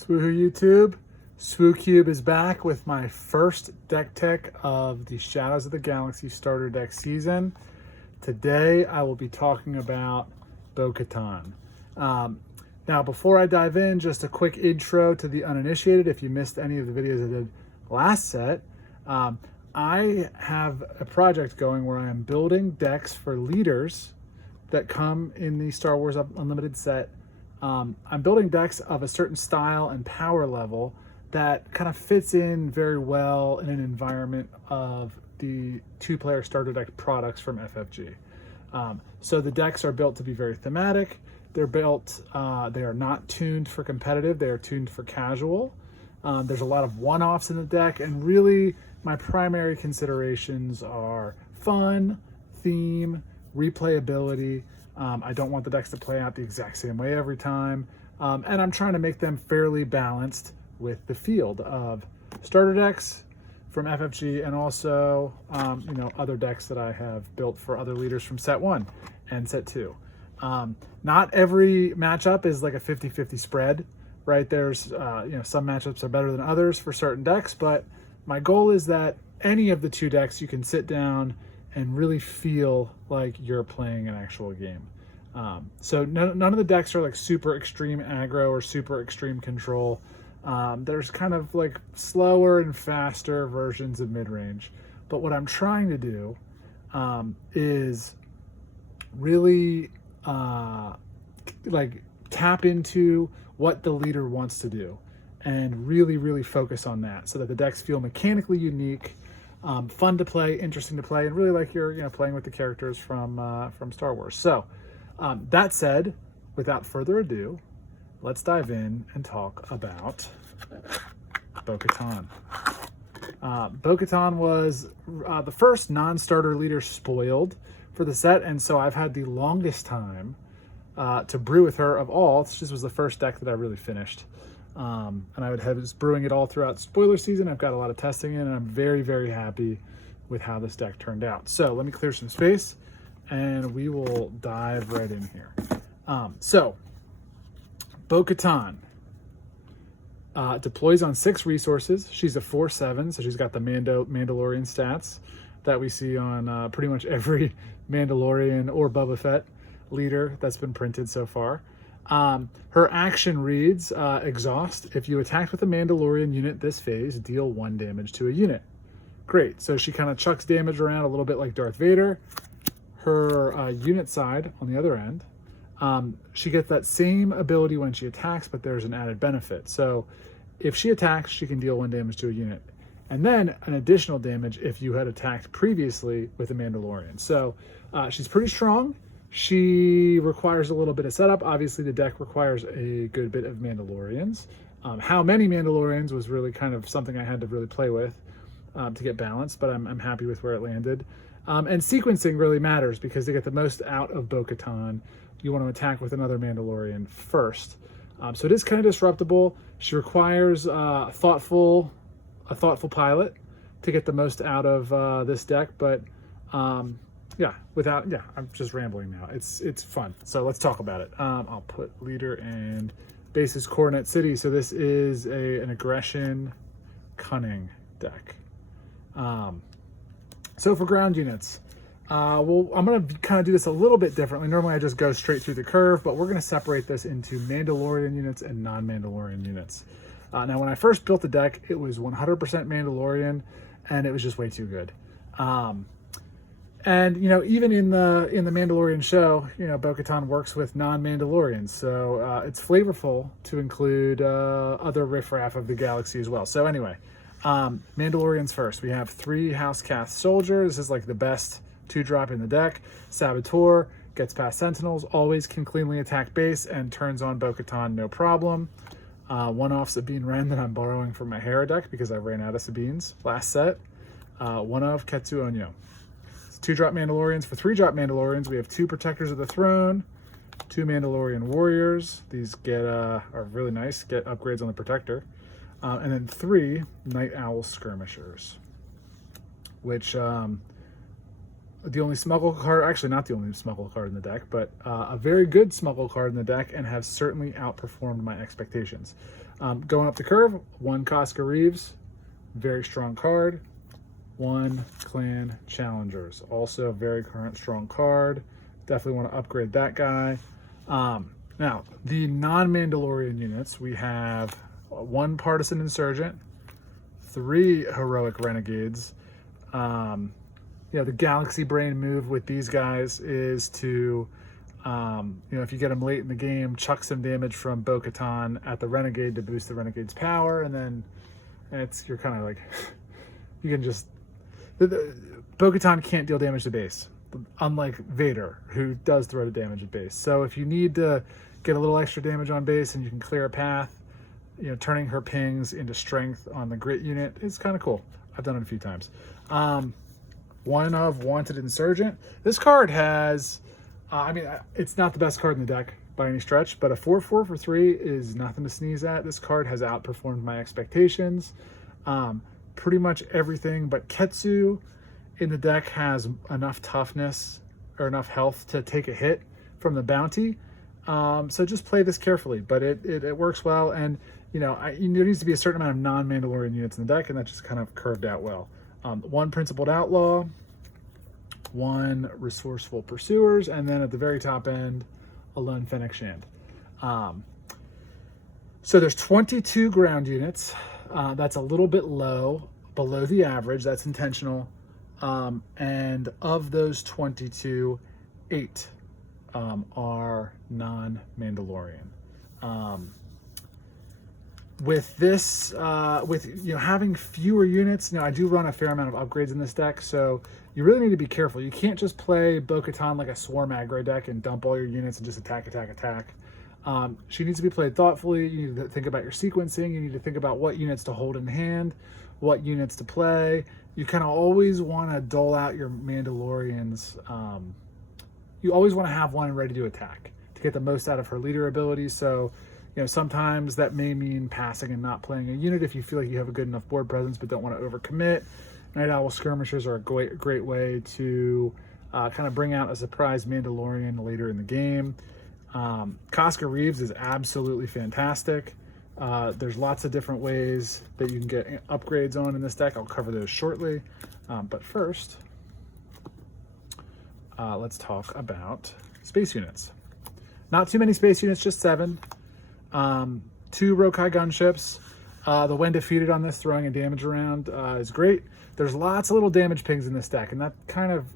Swoohoo YouTube, SwooCube is back with my first deck tech of the Shadows of the Galaxy starter deck season. Today I will be talking about Bo Katan. Now before I dive in, just a quick intro to the uninitiated. If you missed any of the videos I did last set, I have a project going where I am building decks for leaders that come in the Star Wars Unlimited set. I'm building decks of a certain style and power level that kind of fits in very well in an environment of the two-player starter deck products from FFG. So the decks are built to be very thematic. They're built, they are not tuned for competitive, they are tuned for casual. There's a lot of one-offs in the deck, and really my primary considerations are fun, theme, replayability. I don't want the decks to play out the exact same way every time. And I'm trying to make them fairly balanced with the field of starter decks from FFG and also, other decks that I have built for other leaders from set 1 and set 2. Not every matchup is like a 50-50 spread, right? There's, some matchups are better than others for certain decks, but my goal is that any of the two decks you can sit down and really feel like you're playing an actual game. So none of the decks are like super extreme aggro or super extreme control. There's kind of like slower and faster versions of mid-range. But what I'm trying to do is really tap into what the leader wants to do and really focus on that so that the decks feel mechanically unique, fun to play, interesting to play, and really like you're playing with the characters from Star Wars. So that said, without further ado, let's dive in and talk about Bo Katan. Bo Katan was the first non-starter leader spoiled for the set, and so I've had the longest time to brew with her of all. This was the first deck that I really finished. And I was brewing it all throughout spoiler season. I've got a lot of testing in, and I'm very happy with how this deck turned out. So let me clear some space and we will dive right in here. So Bo Katan deploys on 6 resources. She's a 4/7, so she's got the Mandalorian stats that we see on pretty much every Mandalorian or Boba Fett leader that's been printed so far. Her action reads, exhaust. If you attack with a Mandalorian unit this phase, deal 1 damage to a unit. Great, so she kind of chucks damage around a little bit like Darth Vader. Her unit side, on the other end, she gets that same ability when she attacks, but there's an added benefit. So if she attacks, she can deal 1 damage to a unit. And then an additional damage if you had attacked previously with a Mandalorian. So she's pretty strong. She requires a little bit of setup. Obviously, the deck requires a good bit of Mandalorians. How many Mandalorians was really kind of something I had to really play with to get balanced, but I'm happy with where it landed. And sequencing really matters because to get the most out of Bo Katan, you want to attack with another Mandalorian first. So it is kind of disruptible. She requires a thoughtful pilot to get the most out of this deck, but I'm just rambling now. It's fun. So let's talk about it. I'll put leader and base is Coronet City. So this is an aggression cunning deck. So for ground units, I'm going to kind of do this a little bit differently. Normally I just go straight through the curve, but we're going to separate this into Mandalorian units and non-Mandalorian units. Now, when I first built the deck, it was 100% Mandalorian, and it was just way too good. And even in the Mandalorian show, Bo Katan works with non-Mandalorians, so it's flavorful to include other riffraff of the galaxy as well. So anyway, Mandalorians first. We have 3 House Cast Soldier. This is like the best 2-drop in the deck. Saboteur gets past Sentinels, always can cleanly attack base, and turns on Bo Katan no problem. One-off Sabine Wren that I'm borrowing from my Hera deck because I ran out of Sabines last set. One-off Ketsu Onyo. 2-drop Mandalorians. For 3-drop Mandalorians, we have 2 Protectors of the Throne, 2 Mandalorian Warriors. These are really nice, get upgrades on the Protector. And then 3 Night Owl Skirmishers, which the only smuggle card, actually not the only smuggle card in the deck, but a very good smuggle card in the deck, and have certainly outperformed my expectations. Going up the curve, 1 Casca Reeves, very strong card. 1 Clan Challengers, also very current strong card. Definitely want to upgrade that guy. Now, the non-Mandalorian units, we have 1 Partisan Insurgent, 3 Heroic Renegades. The Galaxy Brain move with these guys is to, if you get them late in the game, chuck some damage from Bo Katan at the Renegade to boost the Renegade's power, and then you're kind of like, you can just, Bo Katan can't deal damage to base, unlike Vader, who does throw the damage at base. So if you need to get a little extra damage on base and you can clear a path, turning her pings into strength on the Grit unit is kind of cool. I've done it a few times. 1 of Wanted Insurgent. This card has, it's not the best card in the deck by any stretch, but a 4/4 for 3 is nothing to sneeze at. This card has outperformed my expectations. Pretty much everything but Ketsu in the deck has enough toughness or enough health to take a hit from the bounty. So just play this carefully, but it works well. And, there needs to be a certain amount of non-Mandalorian units in the deck, and that just kind of curved out well. 1 Principled Outlaw, 1 Resourceful Pursuers, and then at the very top end, a Lone Fennec Shand. So there's 22 ground units. That's a little bit low, below the average. That's intentional. And of those 22, 8 are non-Mandalorian. With this, having fewer units, I do run a fair amount of upgrades in this deck, so you really need to be careful. You can't just play Bo Katan like a swarm aggro deck and dump all your units and just attack. She needs to be played thoughtfully. You need to think about your sequencing. You need to think about what units to hold in hand, what units to play. You kind of always want to dole out your Mandalorians. You always want to have one ready to attack to get the most out of her leader abilities. So, sometimes that may mean passing and not playing a unit if you feel like you have a good enough board presence but don't want to overcommit. Night Owl Skirmishers are a great way to kind of bring out a surprise Mandalorian later in the game. Casca Reeves is absolutely fantastic. There's lots of different ways that you can get upgrades on in this deck. I'll cover those shortly. But first, let's talk about space units. Not too many space units, just 7. 2 Rokai gunships. The when defeated on this, throwing a damage around is great. There's lots of little damage pings in this deck, and that kind of,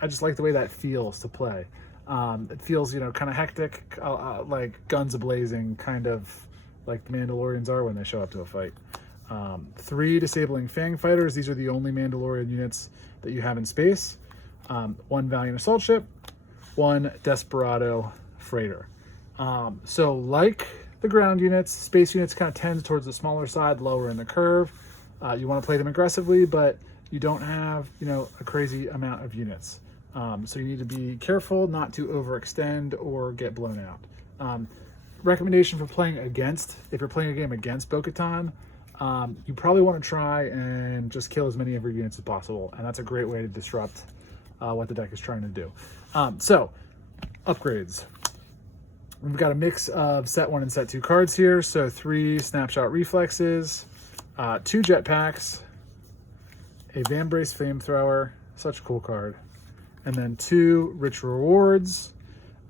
I just like the way that feels to play. It feels, kind of hectic, like guns a-blazing, kind of like the Mandalorians are when they show up to a fight. 3 Disabling Fang Fighters. These are the only Mandalorian units that you have in space. 1 Valiant Assault Ship, 1 Desperado Freighter. So like the ground units, space units kind of tend towards the smaller side, lower in the curve. You want to play them aggressively, but you don't have, a crazy amount of units. So you need to be careful not to overextend or get blown out. Recommendation for playing against, if you're playing a game against Bo Katan, you probably want to try and just kill as many of your units as possible. And that's a great way to disrupt what the deck is trying to do. So, upgrades. We've got a mix of set 1 and set 2 cards here. So 3 Snapshot Reflexes, 2 Jetpacks, a Vambrace Flamethrower, such a cool card, and then 2 Rich Rewards.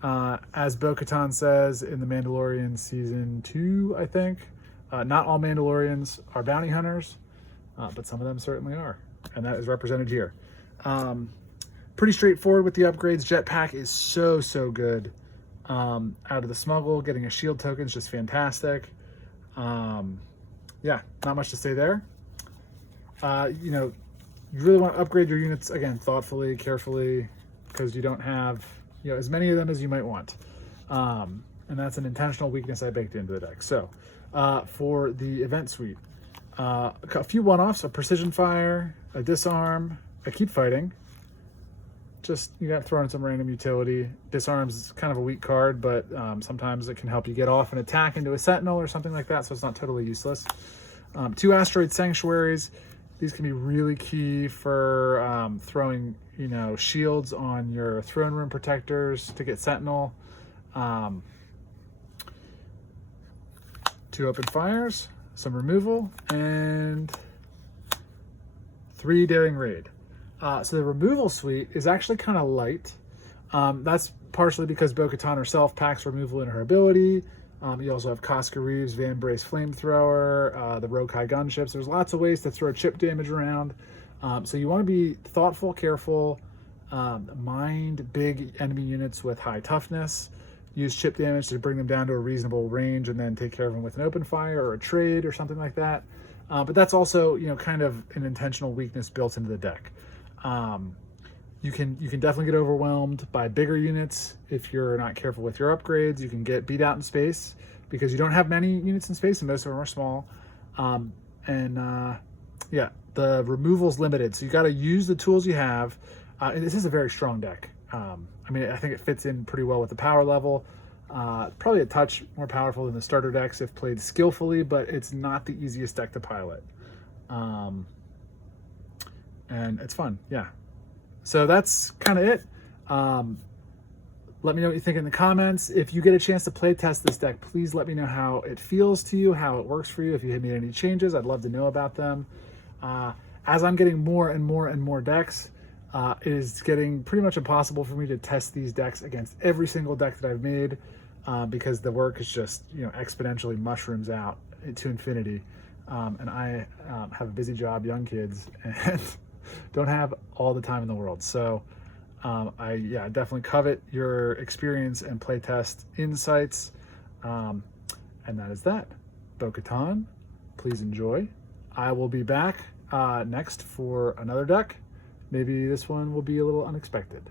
As Bo Katan says in The Mandalorian Season 2, I think, not all Mandalorians are bounty hunters, but some of them certainly are, and that is represented here. Pretty straightforward with the upgrades. Jetpack is so good. Out of the smuggle, getting a shield token is just fantastic. Yeah, not much to say there. You really want to upgrade your units, again, thoughtfully, carefully, because you don't have as many of them as you might want. And that's an intentional weakness I baked into the deck. So for the event suite, a few one-offs: a Precision Fire, a Disarm, a Keep Fighting. Just, you got to throw in some random utility. Disarm's kind of a weak card, but sometimes it can help you get off an attack into a Sentinel or something like that, so it's not totally useless. 2 Asteroid Sanctuaries. These can be really key for throwing, shields on your throne room protectors to get Sentinel. 2 open fires, some removal, and 3 daring raid. So the removal suite is actually kind of light. That's partially because Bo Katan herself packs removal in her ability. You also have Casca Reeves, Van Brace Flamethrower, the Rokai gunships. There's lots of ways to throw chip damage around. So you want to be thoughtful, careful, mind big enemy units with high toughness, use chip damage to bring them down to a reasonable range, and then take care of them with an open fire or a trade or something like that. But that's also, kind of an intentional weakness built into the deck. You can definitely get overwhelmed by bigger units if you're not careful with your upgrades. You can get beat out in space because you don't have many units in space and most of them are small. Yeah, the removal's limited, so you got to use the tools you have. This is a very strong deck. I think it fits in pretty well with the power level. Probably a touch more powerful than the starter decks if played skillfully, but it's not the easiest deck to pilot. And it's fun, yeah. So that's kind of it. Let me know what you think in the comments. If you get a chance to play test this deck, please let me know how it feels to you, how it works for you. If you made any changes, I'd love to know about them. As I'm getting more and more and more decks, it is getting pretty much impossible for me to test these decks against every single deck that I've made because the work is just exponentially mushrooms out to infinity. And I have a busy job, young kids, and don't have all the time in the world. So I definitely covet your experience and playtest insights. And that is that. Bo Katan, please enjoy. I will be back next for another deck. Maybe this one will be a little unexpected.